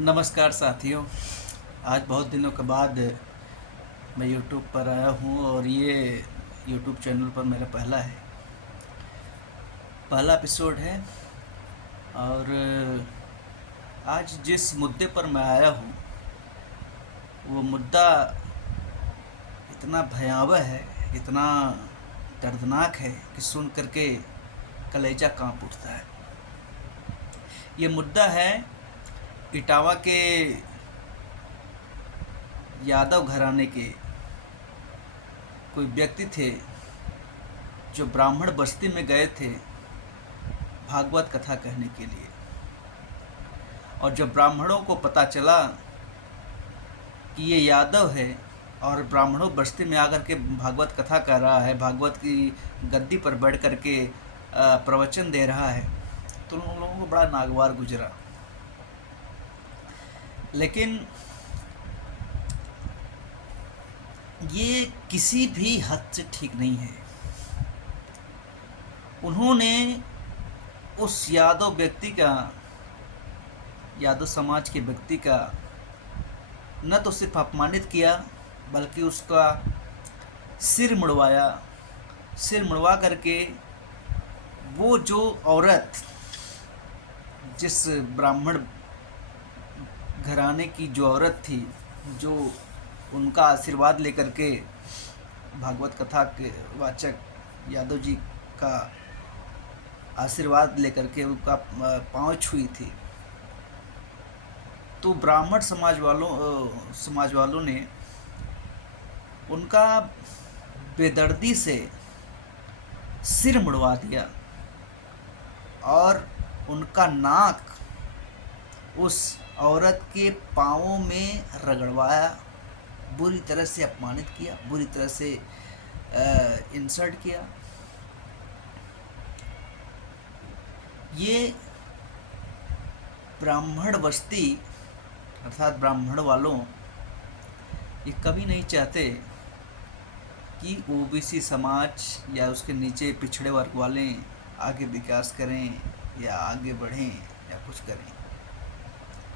नमस्कार साथियों। आज बहुत दिनों के बाद मैं यूट्यूब पर आया हूँ और ये यूट्यूब चैनल पर मेरा पहला एपिसोड है। और आज जिस मुद्दे पर मैं आया हूँ वो मुद्दा इतना भयावह है, इतना दर्दनाक है कि सुन करके कलेजा कांप उठता है। ये मुद्दा है इटावा के यादव घराने के कोई व्यक्ति थे जो ब्राह्मण बस्ती में गए थे भागवत कथा कहने के लिए। और जब ब्राह्मणों को पता चला कि ये यादव है और ब्राह्मणों बस्ती में आकर के भागवत कथा कर रहा है, भागवत की गद्दी पर बैठ करके प्रवचन दे रहा है, तो उन लोगों को बड़ा नागवार गुजरा। लेकिन ये किसी भी हद से ठीक नहीं है। उन्होंने उस यादव समाज के व्यक्ति का न तो सिर्फ अपमानित किया बल्कि उसका सिर मुड़वाया। सिर मुड़वा करके वो जो औरत, जिस ब्राह्मण घराने की जो औरत थी, जो उनका आशीर्वाद लेकर के भागवत कथा के वाचक यादव जी का आशीर्वाद लेकर के उनका पाँव छुई थी, तो ब्राह्मण समाज वालों ने उनका बेदर्दी से सिर मुड़वा दिया और उनका नाक उस औरत के पाँवों में रगड़वाया, बुरी तरह से अपमानित किया, बुरी तरह से इंसल्ट किया। ये ब्राह्मण बस्ती अर्थात ब्राह्मण वालों ये कभी नहीं चाहते कि ओबीसी समाज या उसके नीचे पिछड़े वर्ग वाले आगे विकास करें या आगे बढ़ें या कुछ करें।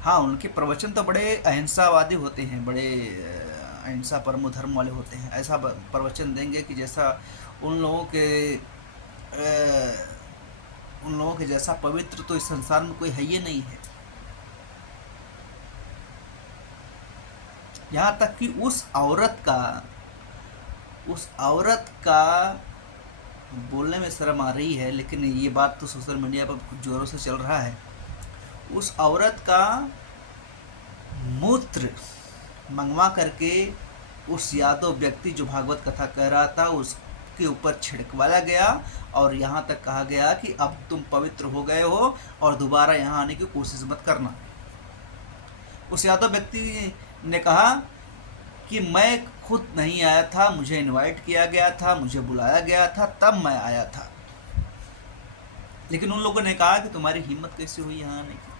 हाँ, उनके प्रवचन तो बड़े अहिंसावादी होते हैं, बड़े अहिंसा परमो धर्म वाले होते हैं। ऐसा प्रवचन देंगे कि जैसा उन लोगों के जैसा पवित्र तो इस संसार में कोई है ही नहीं है। यहाँ तक कि उस औरत का बोलने में शर्म आ रही है, लेकिन ये बात तो सोशल मीडिया पर कुछ जोरों से चल रहा है। उस औरत का मूत्र मंगवा करके उस यादव व्यक्ति जो भागवत कथा कह रहा था उसके ऊपर छिड़कवाया गया और यहाँ तक कहा गया कि अब तुम पवित्र हो गए हो और दोबारा यहाँ आने की कोशिश मत करना। उस यादव व्यक्ति ने कहा कि मैं खुद नहीं आया था, मुझे इनवाइट किया गया था, मुझे बुलाया गया था, तब मैं आया था। लेकिन उन लोगों ने कहा कि तुम्हारी हिम्मत कैसे हुई यहाँ आने की।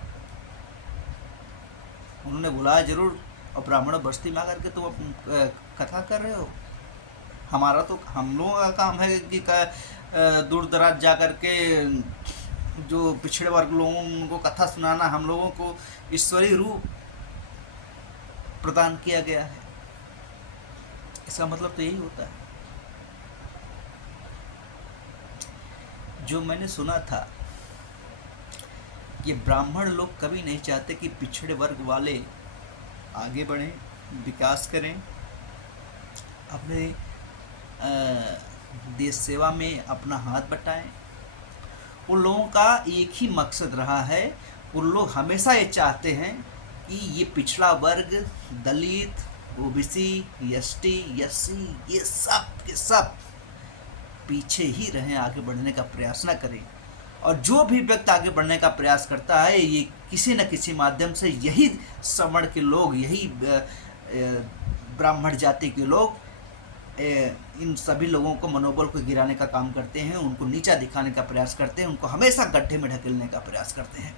उन्होंने बुलाया जरूर और ब्राह्मण बस्ती में आकर के तुम कथा कर रहे हो। हम लोगों का काम है कि दूर दराज जा कर के जो पिछड़े वर्ग लोगों को कथा सुनाना। हम लोगों को ईश्वरीय रूप प्रदान किया गया है। इसका मतलब तो यही होता है। जो मैंने सुना था, ये ब्राह्मण लोग कभी नहीं चाहते कि पिछड़े वर्ग वाले आगे बढ़ें, विकास करें, अपने देश सेवा में अपना हाथ बटाएं। उन लोगों का एक ही मकसद रहा है, उन लोग हमेशा ये चाहते हैं कि ये पिछड़ा वर्ग, दलित, ओबीसी, एसटी, एससी, ये सब के सब पीछे ही रहें, आगे बढ़ने का प्रयास न करें। और जो भी व्यक्ति आगे बढ़ने का प्रयास करता है, ये किसी न किसी माध्यम से यही सवर्ण के लोग, यही ब्राह्मण जाति के लोग इन सभी लोगों को मनोबल को गिराने का काम करते हैं, उनको नीचा दिखाने का प्रयास करते हैं, उनको हमेशा गड्ढे में ढकेलने का प्रयास करते हैं।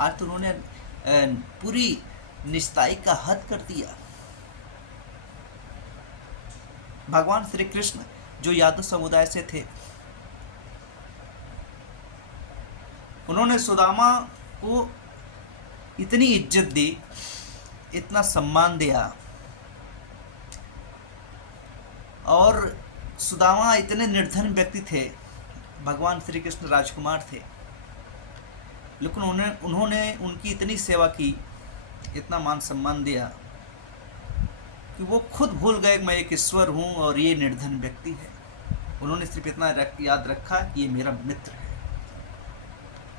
आज तो उन्होंने पूरी निस्ताई का हद कर दिया। भगवान श्री कृष्ण जो यादव समुदाय से थे, उन्होंने सुदामा को इतनी इज्जत दी, इतना सम्मान दिया, और सुदामा इतने निर्धन व्यक्ति थे, भगवान श्री कृष्ण राजकुमार थे, लेकिन उन्होंने उनकी इतनी सेवा की, इतना मान सम्मान दिया कि वो खुद भूल गए मैं एक ईश्वर हूँ और ये निर्धन व्यक्ति है। उन्होंने सिर्फ इतना याद रखा कि ये मेरा मित्र है।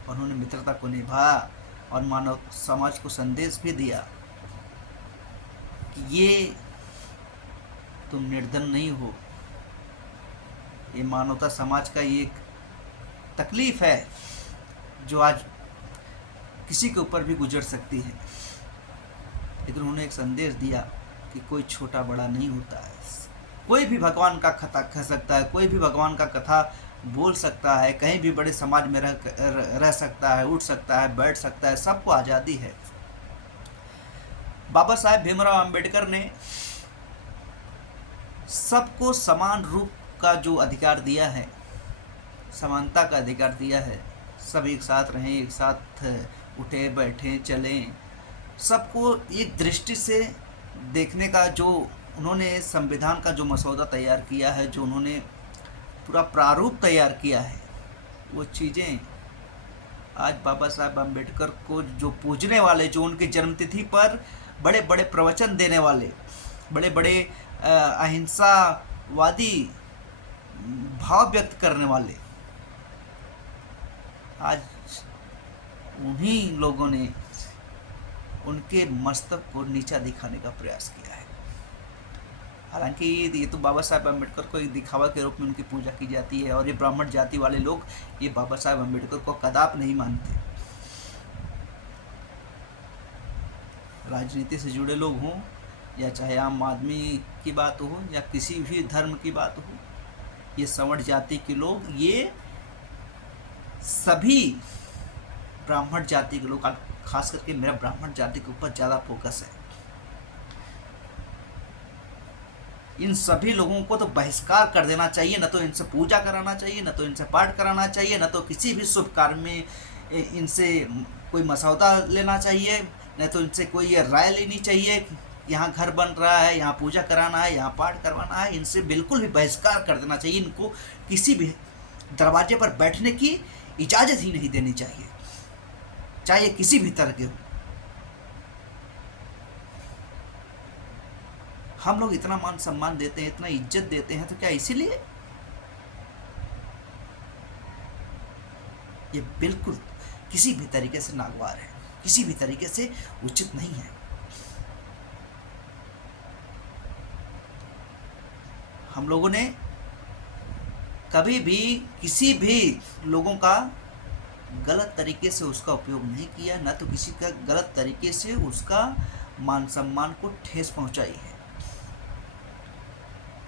उन्होंने मित्रता को निभाया और मानव समाज को संदेश भी दिया कि ये तुम निर्धन नहीं हो, ये मानवता समाज का एक तकलीफ है जो आज किसी के ऊपर भी गुजर सकती है। लेकिन उन्होंने एक संदेश दिया कि कोई छोटा बड़ा नहीं होता है, कोई भी भगवान का कथा कह सकता है, कोई भी भगवान का कथा बोल सकता है, कहीं भी बड़े समाज में रह सकता है, उठ सकता है, बैठ सकता है, सबको आज़ादी है। बाबा साहेब भीमराव अंबेडकर ने सबको समान रूप का जो अधिकार दिया है, समानता का अधिकार दिया है, सब एक साथ रहें, एक साथ उठे बैठे चलें, सबको एक दृष्टि से देखने का जो उन्होंने संविधान का जो मसौदा तैयार किया है, जो उन्होंने पूरा प्रारूप तैयार किया है, वो चीज़ें आज बाबा साहब अम्बेडकर को जो पूजने वाले, जो उनकी जन्मतिथि पर बड़े बड़े प्रवचन देने वाले, बड़े बड़े अहिंसावादी भाव व्यक्त करने वाले, आज उन्हीं लोगों ने उनके मस्तक को नीचा दिखाने का प्रयास किया है। हालांकि ये तो बाबा साहब अम्बेडकर को एक दिखावा के रूप में उनकी पूजा की जाती है, और ये ब्राह्मण जाति वाले लोग ये बाबा साहब अम्बेडकर को कदाप नहीं मानते। राजनीति से जुड़े लोग हों, या चाहे आम आदमी की बात हो, या किसी भी धर्म की बात हो, ये सवर्ण जाति के लोग, ये सभी ब्राह्मण जाति के लोग, खास करके मेरा ब्राह्मण जाति के ऊपर ज़्यादा फोकस है, इन सभी लोगों को तो बहिष्कार कर देना चाहिए। न तो इनसे पूजा कराना चाहिए, न तो इनसे पाठ कराना चाहिए, न तो किसी भी शुभ कार्य में इनसे कोई मसौदा लेना चाहिए, न तो इनसे कोई ये राय लेनी चाहिए, यहाँ घर बन रहा है, यहाँ पूजा कराना है, यहाँ पाठ करवाना है। इनसे बिल्कुल भी बहिष्कार कर देना चाहिए। इनको किसी भी दरवाजे पर बैठने की इजाज़त ही नहीं देनी चाहिए, चाहे किसी भी तरह के हो। हम लोग इतना मान सम्मान देते हैं, इतना इज्जत देते हैं, तो क्या इसीलिए? ये बिल्कुल किसी भी तरीके से नागवार है, किसी भी तरीके से उचित नहीं है। हम लोगों ने कभी भी किसी भी लोगों का गलत तरीके से उसका उपयोग नहीं किया, न तो किसी का गलत तरीके से उसका मान सम्मान को ठेस पहुंचाई है।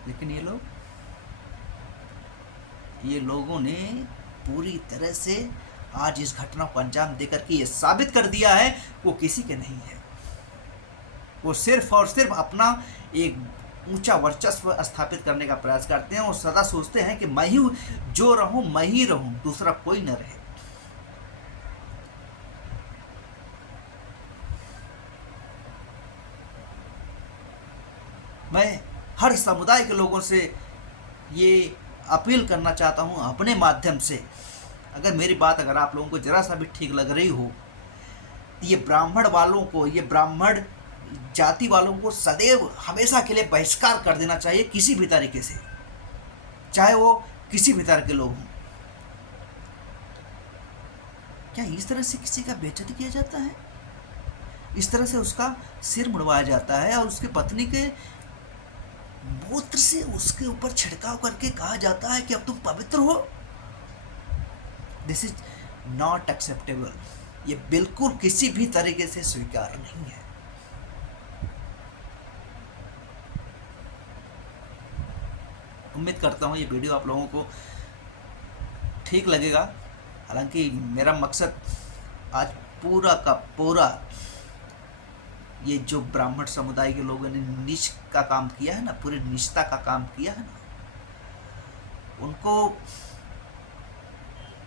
लेकिन ये लोगों ने पूरी तरह से आज इस घटना को अंजाम देकर के ये साबित कर दिया है वो किसी के नहीं है। वो सिर्फ और सिर्फ अपना एक ऊंचा वर्चस्व स्थापित करने का प्रयास करते हैं, और सदा सोचते हैं कि मैं ही जो रहूं, मैं ही रहूं, दूसरा कोई न रहे। मैं हर समुदाय के लोगों से ये अपील करना चाहता हूँ अपने माध्यम से, अगर आप लोगों को ज़रा सा भी ठीक लग रही हो, तो ये ब्राह्मण वालों को, ये ब्राह्मण जाति वालों को सदैव हमेशा के लिए बहिष्कार कर देना चाहिए, किसी भी तरीके से, चाहे वो किसी भी तरह के लोग हों। क्या इस तरह से किसी का बेइज्जती किया जाता है? इस तरह से उसका सिर मुड़वाया जाता है, और उसकी पत्नी के मूत्र से उसके ऊपर छिड़काव करके कहा जाता है कि अब तुम पवित्र हो। This is not acceptable. ये बिल्कुल किसी भी तरीके से स्वीकार नहीं है। उम्मीद करता हूँ ये वीडियो आप लोगों को ठीक लगेगा। हालांकि मेरा मकसद आज पूरा का पूरा ये जो ब्राह्मण समुदाय के लोगों ने नीच का काम किया है ना, पूरी नीचता का काम किया है ना, उनको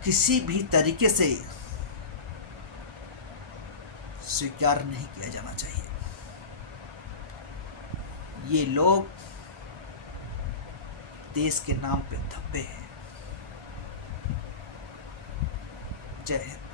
किसी भी तरीके से स्वीकार नहीं किया जाना चाहिए। ये लोग देश के नाम पे धब्बे हैं। जय हिंद।